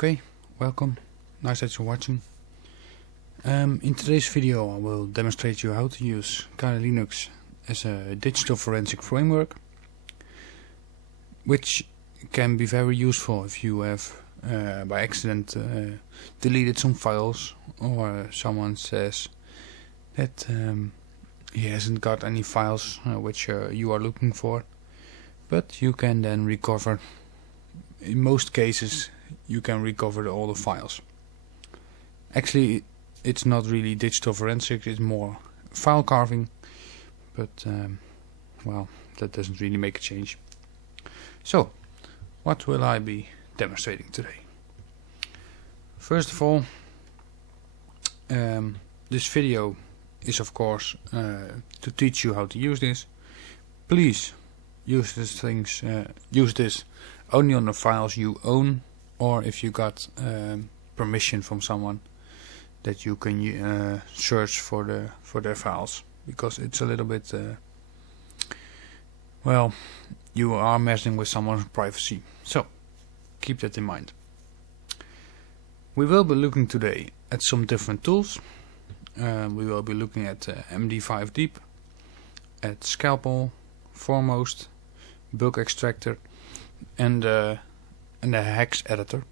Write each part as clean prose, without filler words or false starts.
Okay, welcome. Nice that you're watching. In today's video I will demonstrate you how to use Kali Linux as a digital forensic framework, which can be very useful if you have by accident deleted some files, or someone says that he hasn't got any files which you are looking for, but you can then recover. In most cases you can recover all the files. Actually, it's not really digital forensics, it's more file carving, but well, that doesn't really make a change. So, what will I be demonstrating today? First of all, this video is of course to teach you how to use this. Please use this only on the files you own, or if you got permission from someone that you can search for their files, because it's a little bit well, you are messing with someone's privacy, so keep that in mind. We will be looking today at some different tools. We will be looking at Md5 Deep, at Scalpel, Foremost, Bulk Extractor, and the hex editor.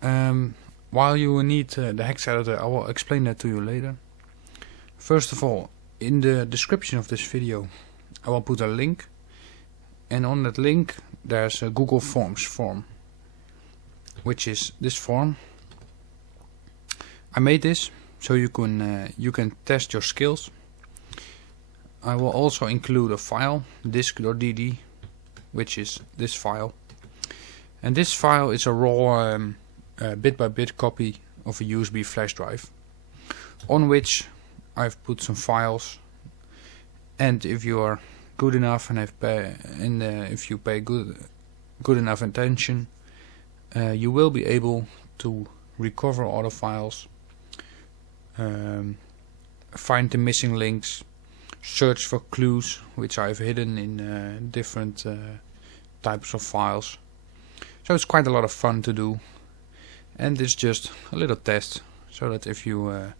While you will need the hex editor, I will explain that to you later. First of all, in the description of this video I will put a link, and on that link there's a Google Forms form, which is this form. I made this so you can test your skills. I will also include a file, disk.dd, which is this file, and this file is a raw bit-by-bit copy of a USB flash drive, on which I've put some files. And if you are good enough and if you pay good enough attention, you will be able to recover all the files, find the missing links, search for clues which I've hidden in different types of files. So it's quite a lot of fun to do, and it's just a little test, so that if you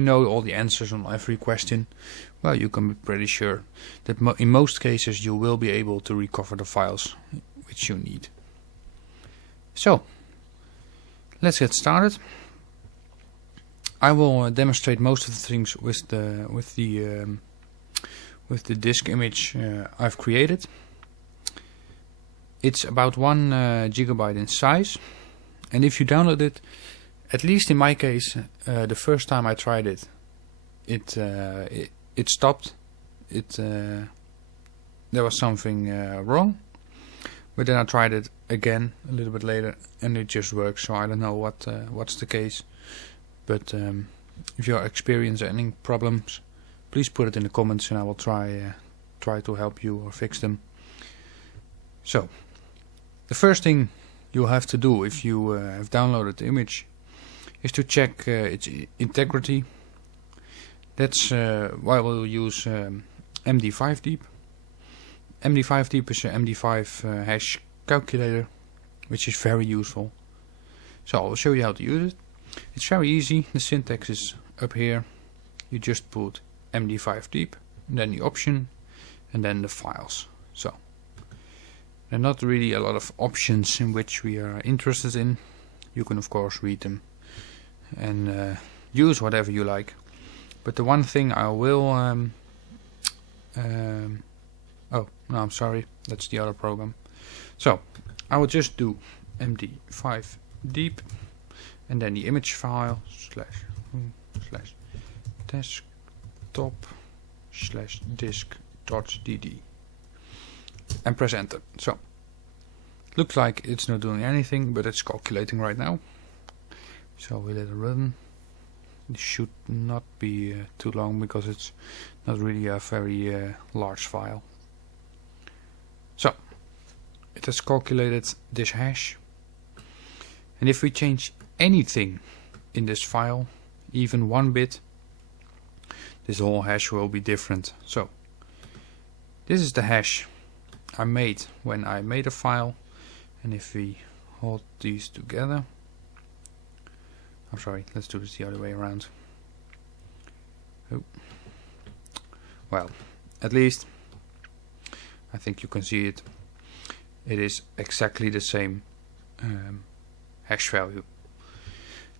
know all the answers on every question, well, you can be pretty sure that in most cases you will be able to recover the files which you need. So let's get started. I will demonstrate most of the things with the disk image I've created. It's about 1 gigabyte in size, and if you download it, at least in my case, the first time I tried it, it stopped. There was something wrong, but then I tried it again a little bit later, and it just works. So I don't know what's the case. But if you experience any problems, please put it in the comments, and I will try to help you or fix them. So, the first thing you'll have to do if you have downloaded the image is to check its integrity. That's why we'll use Md5 Deep. Md5 Deep is an Md5 Hash Calculator, which is very useful. So I'll show you how to use it. It's very easy. The syntax is up here. You just put Md5 Deep, and then the option, and then the files. So there are not really a lot of options in which we are interested in. You can of course read them and use whatever you like. But the one thing I will oh no, I'm sorry, that's the other program. So I will just do Md5 Deep, and then the image file slash desktop slash disk.dd, and press enter. So looks like it's not doing anything, but it's calculating right now. So we let it run. It should not be too long, because it's not really a very large file. So it has calculated this hash, and if we change anything in this file, even 1 bit, this whole hash will be different. So this is the hash I made when I made a file, and if we hold these together, I'm sorry, let's do this the other way around. Oh. Well, at least I think you can see it. It is exactly the same hash value.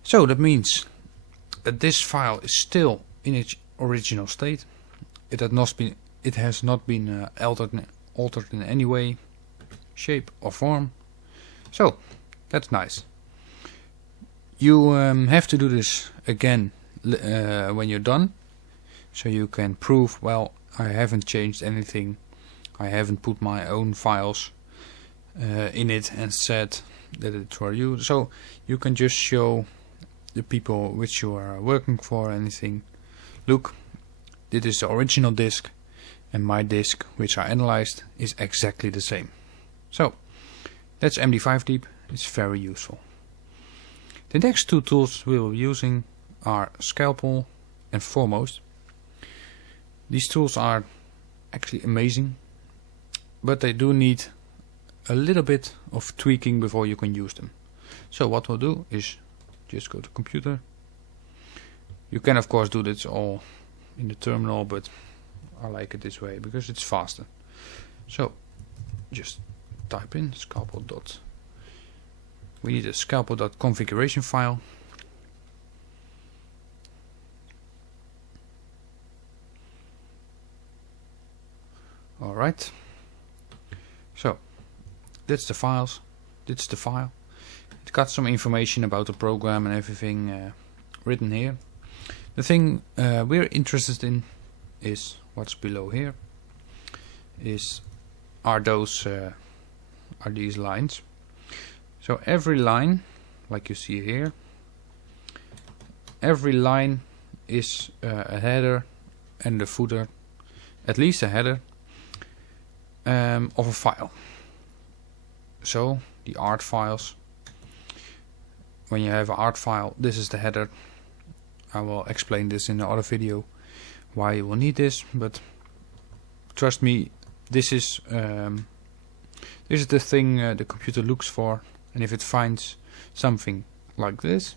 So that means that this file is still in its original state. It has not been altered in any way, shape or form. So that's nice. You have to do this again when you're done, so you can prove, well, I haven't changed anything, I haven't put my own files in it and said that it's for you. So you can just show the people which you are working for anything, look, this is the original disk, and my disk which I analyzed is exactly the same. So that's Md5 Deep. It's very useful. The next two tools we will be using are Scalpel and Foremost. These tools are actually amazing, but they do need a little bit of tweaking before you can use them. So what we'll do is just go to computer. You can of course do this all in the terminal, but I like it this way because it's faster. So just type in scalpel. We need a scalpel.configuration file. Alright. So that's the files. That's the file. It's got some information about the program and everything written here. The thing we're interested in is what's below here. Are these lines? So every line, like you see here, every line is a header and a footer, at least a header of a file. So the art files, when you have an art file, this is the header. I will explain this in the other video why you will need this, but trust me, this is the thing the computer looks for, and if it finds something like this,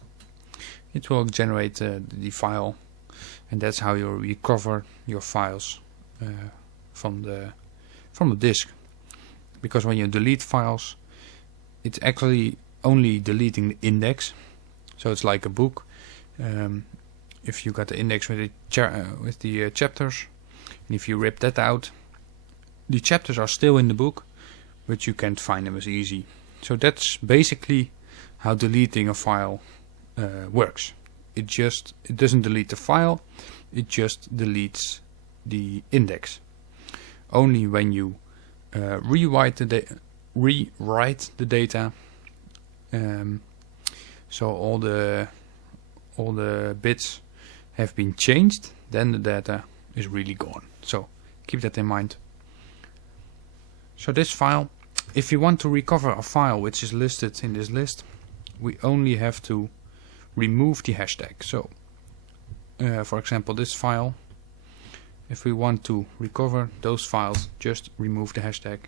it will generate the file, and that's how you recover your files from the disk. Because when you delete files, it's actually only deleting the index, so it's like a book. If you got the index with the chapters, and if you rip that out, the chapters are still in the book, but you can't find them as easy. So that's basically how deleting a file works. It doesn't delete the file, it just deletes the index. Only when you rewrite the data, so all the bits have been changed, then the data is really gone. So keep that in mind. So this file, if you want to recover a file which is listed in this list, we only have to remove the hashtag. So for example, this file, if we want to recover those files, just remove the hashtag,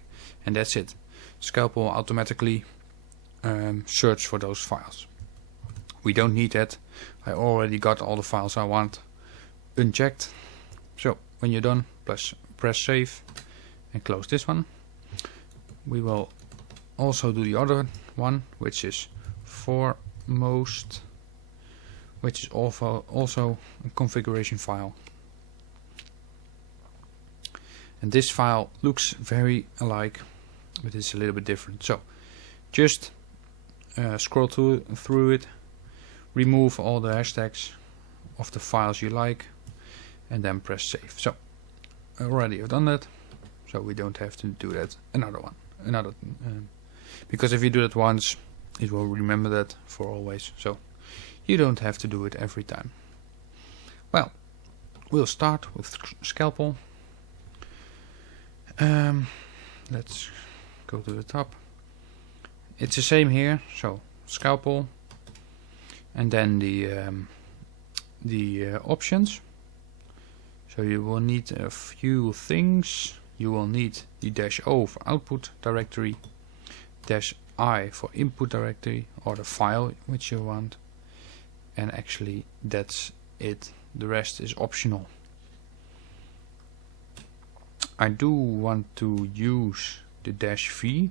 and that's it. Scalpel automatically search for those files. We don't need that. I already got all the files I want unchecked. So when you're done, press save and close this one. We will also do the other one, which is Foremost, which is also a configuration file. And this file looks very alike, but it's a little bit different. So just scroll through it, remove all the hashtags of the files you like, and then press save. So I already have done that, so we don't have to do that because if you do that once, it will remember that for always, so you don't have to do it every time. Well, we'll start with Scalpel. Let's go to the top. It's the same here, so Scalpel, and then the options. So you will need a few things. you will need the -o for output directory, -i for input directory or the file which you want, and actually that's it. The rest is optional. I do want to use the -v,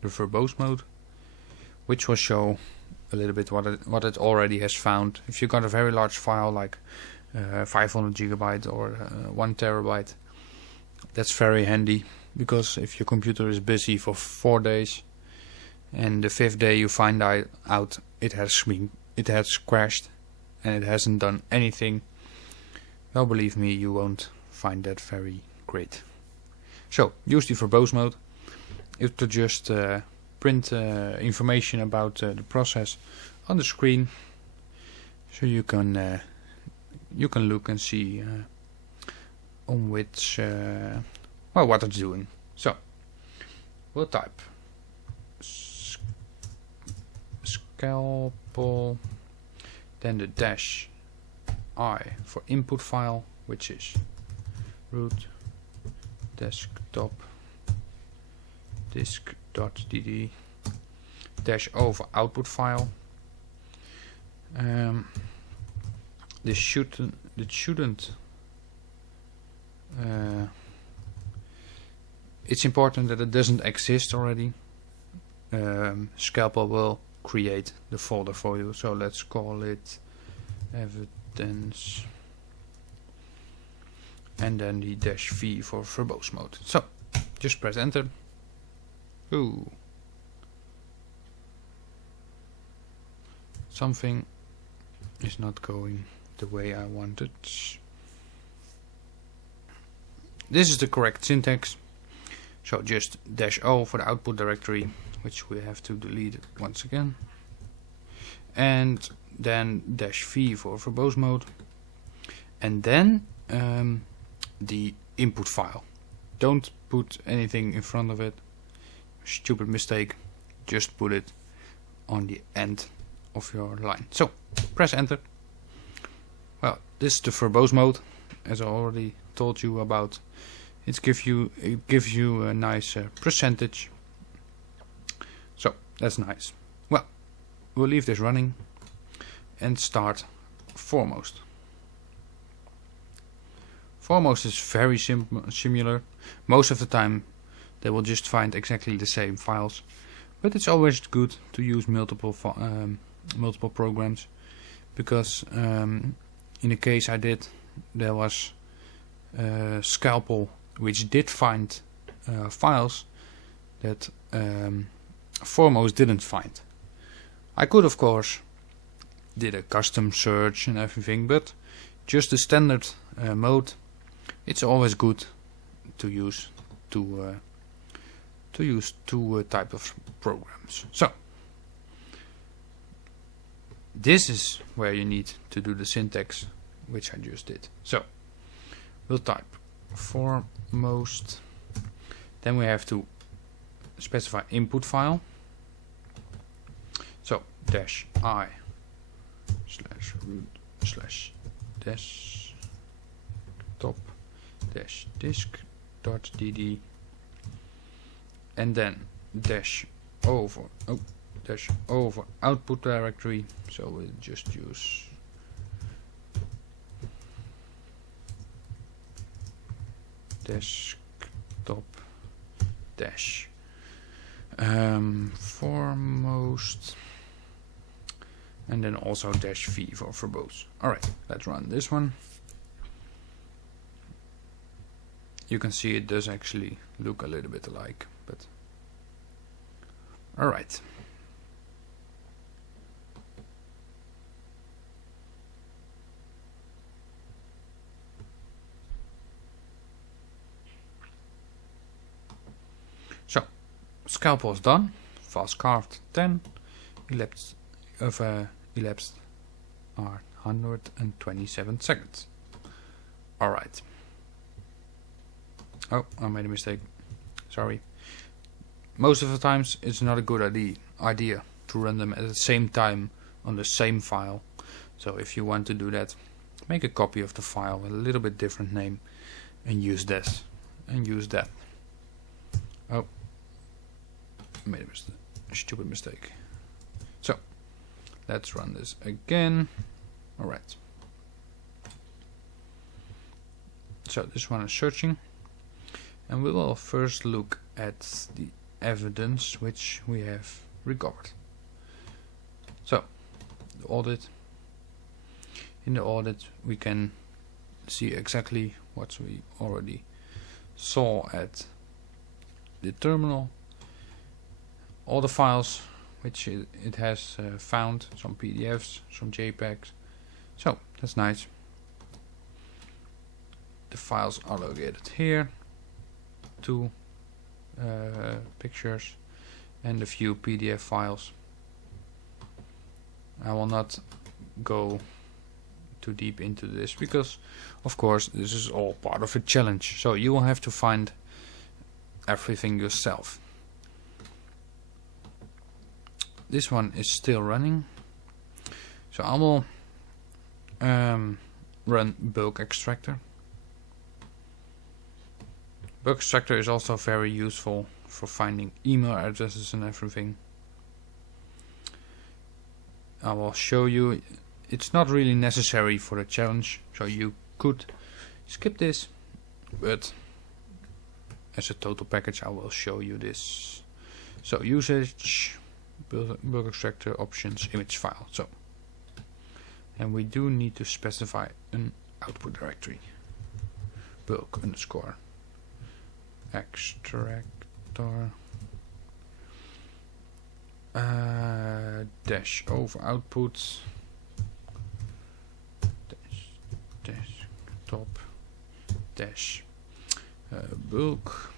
the verbose mode, which will show a little bit what it already has found. If you got a very large file like 500 gigabyte or 1 terabyte, that's very handy, because if your computer is busy for 4 days and the 5th day you find out it has crashed and it hasn't done anything, well, believe me, you won't find that very great. So use the verbose mode to just print information about the process on the screen, so you can look and see on which well, what it's doing. So we'll type Scalpel, then the -i for input file, which is root desktop disk.dd, -o for output file. This shouldn't it's important that it doesn't exist already. Scalpel will create the folder for you, so let's call it evidence, and then the -v for verbose mode. So just press enter. Ooh, something is not going the way I wanted. This is the correct syntax. So just -o for the output directory, which we have to delete once again, and then -v for verbose mode, and then the input file. Don't put anything in front of it. Stupid mistake. Just put it on the end of your line. So press enter. Well, this is the verbose mode, as I already told you about. It gives you a nice percentage. So that's nice. Well, we'll leave this running and start Foremost. Foremost is very similar. Most of the time they will just find exactly the same files, but it's always good to use multiple programs, because in the case I did, there was Scalpel which did find files that Foremost didn't find. I could, of course, did a custom search and everything, but just the standard mode, it's always good to use two type of programs. So this is where you need to do the syntax, which I just did. So we'll type Foremost, then we have to specify input file. So -i /root /desktop disk.dd, and then -o for output directory. So we'll just use desktop Foremost, and then also -v for verbose. Alright, let's run this one. You can see it does actually look a little bit alike, but alright. So Scalpel is done. Fast carved 10. Elapsed are 127 seconds. Alright. Oh, I made a mistake. Sorry. Most of the times it's not a good idea to run them at the same time on the same file. So if you want to do that, make a copy of the file with a little bit different name and use this. and use that. Oh, made a stupid mistake. So let's run this again. Alright. So this one is searching, and we will first look at the evidence which we have recovered. So the audit. In the audit we can see exactly what we already saw at the terminal. All the files which it has found, some PDFs, some JPEGs. So that's nice. The files are located here, 2 pictures and a few PDF files. I will not go too deep into this because of course this is all part of a challenge, so you will have to find everything yourself. This one is still running, so I will run bulk extractor. Bulk extractor is also very useful for finding email addresses and everything. I will show you. It's not really necessary for the challenge, so you could skip this, but as a total package I will show you this. So usage, bulk extractor, options, image file. So, and we do need to specify an output directory. Bulk underscore extractor dash over output dash top dash bulk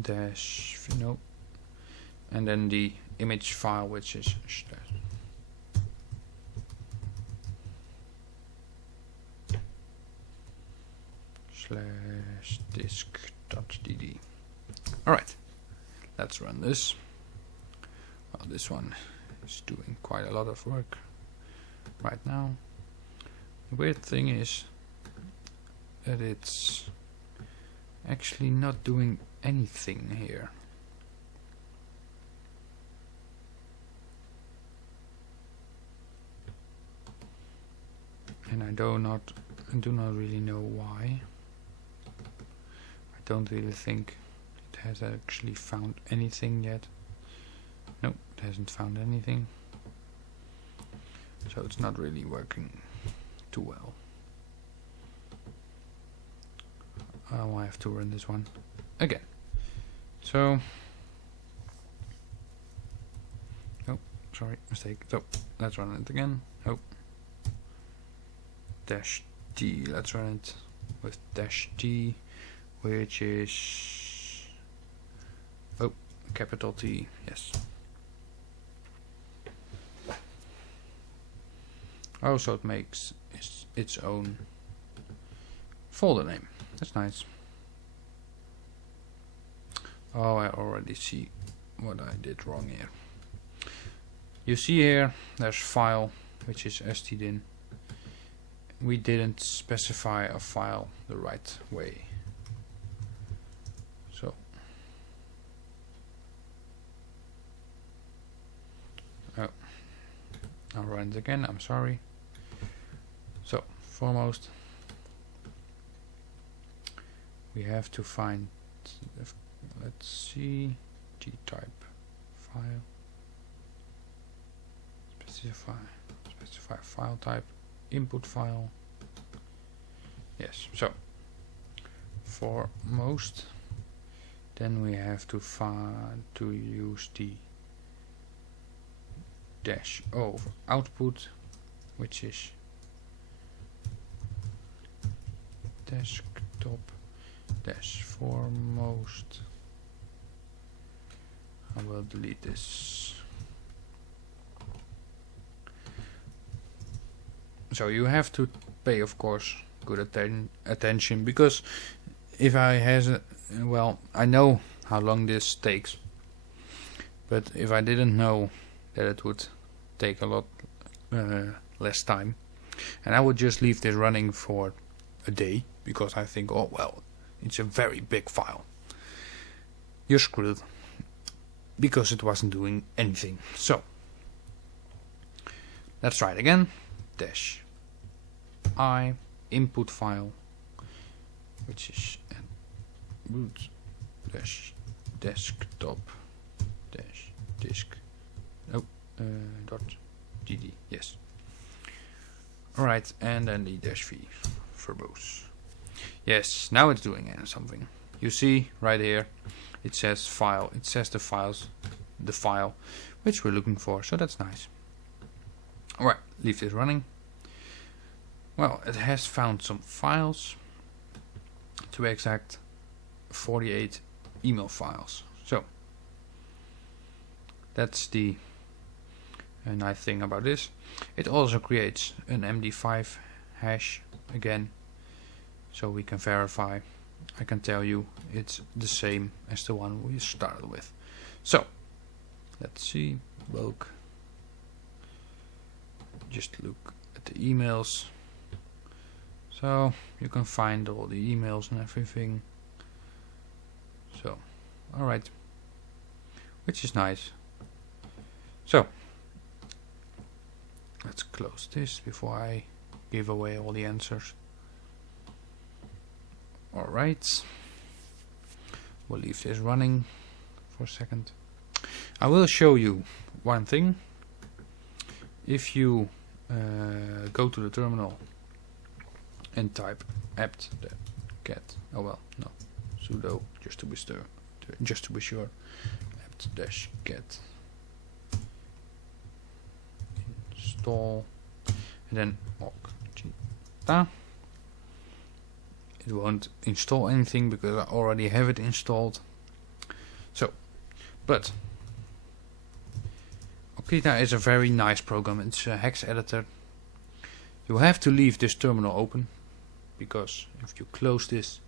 dash no, and then the image file, which is slash disk.dd. Alright, let's run this. Well, this one is doing quite a lot of work right now. The weird thing is that it's actually not doing anything here. And I do not really know why. I don't really think it has actually found anything yet. No, it hasn't found anything. So it's not really working too well. I will have to run this one again. So, oh, sorry, mistake. So let's run it again. Oh, dash T. Let's run it with dash T, which is capital T. Yes. Oh, so it makes its own folder name. That's nice. Oh, I already see what I did wrong here. You see here, there's file, which is stdin. We didn't specify a file the right way. So, oh, I'll run it again, I'm sorry. So, foremost, we have to find, let's see, G-type file, specify file type, input file. Yes, so foremost, then we have to use the dash over output, which is desktop dash foremost. I will delete this. So you have to pay, of course, good attention, because if I has well, I know how long this takes, but if I didn't know that it would take a lot less time, and I would just leave this running for a day, because I think, oh well, it's a very big file, you're screwed, because it wasn't doing anything. So let's try it again. Dash I input file, which is root dash desktop dash disk dot gd. Yes. Alright, and then the dash v verbose. Yes, now it's doing something. You see right here it says file, it says the file which we're looking for, so that's nice. Alright, leave this running. Well, it has found some files, to be exact 48 email files. So that's the nice thing about this. It also creates an Md5 hash again, so we can verify. I can tell you it's the same as the one we started with. So let's see, bulk, just look at the emails. So you can find all the emails and everything. So alright, which is nice. So let's close this before I give away all the answers. Alright, we'll leave this running for a second. I will show you one thing. If you go to the terminal and type apt-get, oh well, no, sudo, just to be sure, apt-get install, and then org. It won't install anything because I already have it installed. So, but Okita is a very nice program. It's a hex editor. You have to leave this terminal open, because if you close this,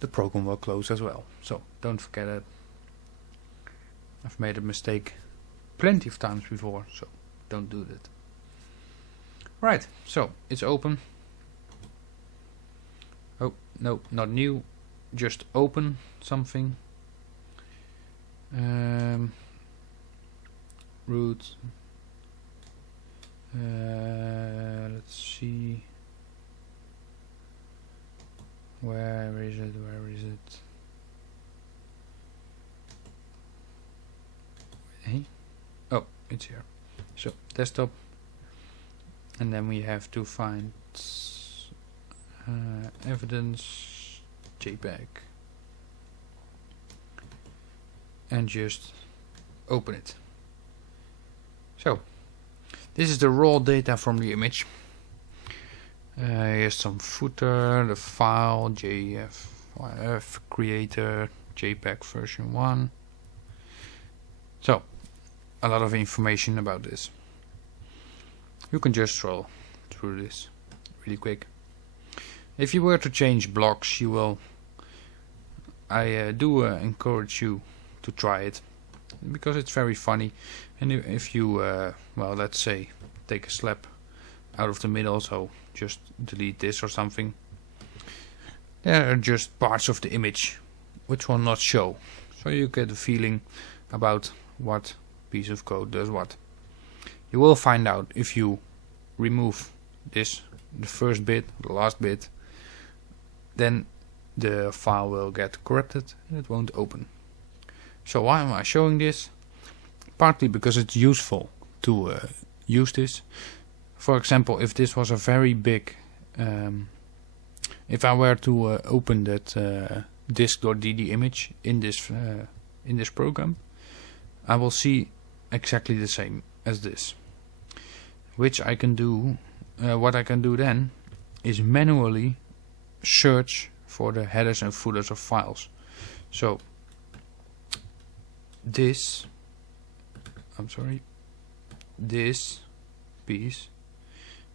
the program will close as well. So don't forget it. I've made a mistake plenty of times before, so don't do that. Right, so it's open. Oh, no, not new, just open something. Root. Let's see. Where is it? Where is it? Hey? Oh, it's here. So, desktop. And then we have to find evidence JPEG and just open it. So this is the raw data from the image. Here's some footer, the file, JF creator, JPEG version 1. So a lot of information about this. You can just scroll through this really quick. If you were to change blocks, you will. I do encourage you to try it, because it's very funny. And if you, well, let's say, take a slab out of the middle, so just delete this or something, there are just parts of the image which will not show. So you get a feeling about what piece of code does what. You will find out if you remove this, the first bit, the last bit, then the file will get corrupted and it won't open. So why am I showing this? Partly because it's useful to use this. For example, if this was a very big, if I were to open that disk.dd image in this program, I will see exactly the same as this. Which I can do, what I can do then is manually search for the headers and footers of files. So this piece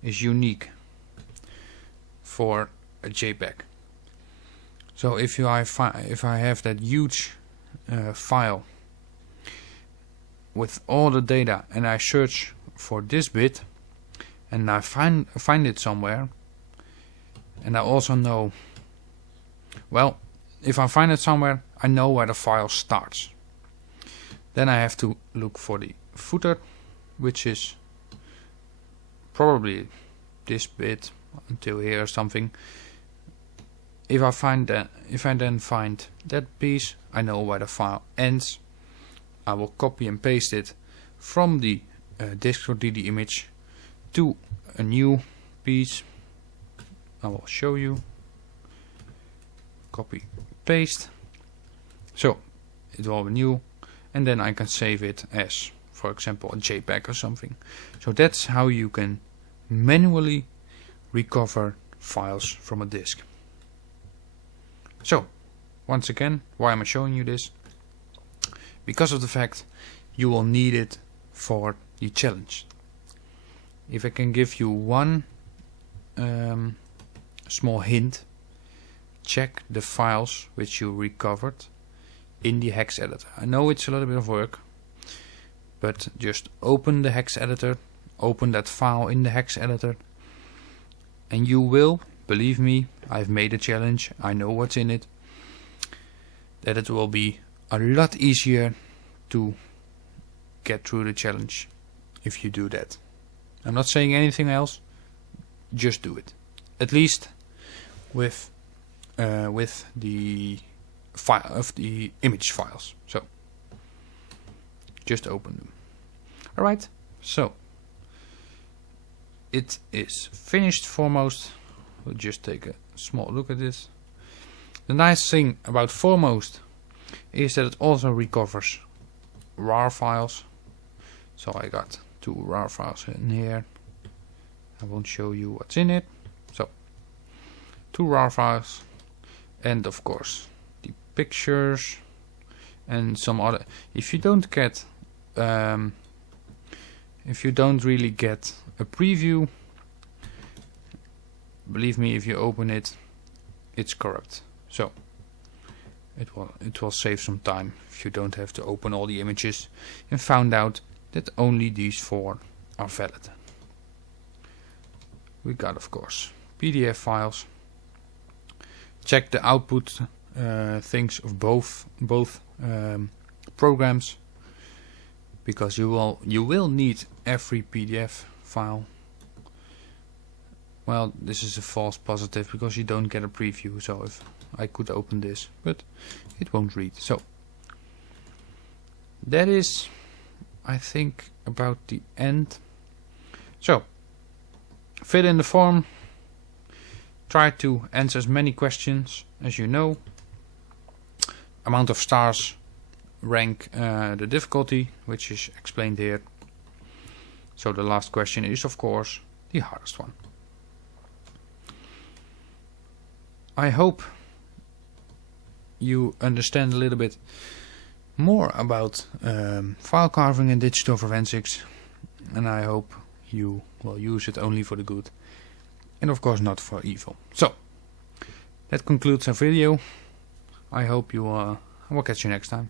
is unique for a JPEG. So if I have that huge file with all the data and I search for this bit and I find it somewhere, and I also know, well, if I find it somewhere, I know where the file starts. Then I have to look for the footer, which is probably this bit until here or something. If I then find that piece, I know where the file ends. I will copy and paste it from the disk.dd image to a new piece. I will show you. Copy, paste. So it will be new, and then I can save it as, for example, a JPEG or something. So that's how you can manually recover files from a disk. So once again, why am I showing you this? Because of the fact you will need it for the challenge. If I can give you one small hint, check the files which you recovered in the hex editor. I know it's a little bit of work, but just open the hex editor, open that file in the hex editor, and you will, believe me, I've made a challenge, I know what's in it, that it will be a lot easier to get through the challenge if you do that. I'm not saying anything else, just do it. At least with the file of the image files. So just open them. Alright, so it is finished Foremost. We'll just take a small look at this. The nice thing about Foremost is that it also recovers Rar files. So I got 2 Rar files in here. I won't show you what's in it. So 2 Rar files, and of course the pictures and some other. If you don't really get a preview, believe me, if you open it, it's corrupt. So it will save some time if you don't have to open all the images and found out that only these 4 are valid. We got, of course, PDF files. Check the output things of both programs, because you will need every PDF file. Well, this is a false positive because you don't get a preview. So if I could open this, but it won't read. So that is, I think, about the end. So fill in the form. Try to answer as many questions as you know. Amount of stars, rank the difficulty, which is explained here. So the last question is, of course, the hardest one. I hope you understand a little bit more about file carving and digital forensics, and I hope you will use it only for the good and of course not for evil. So that concludes our video. I hope you will catch you next time.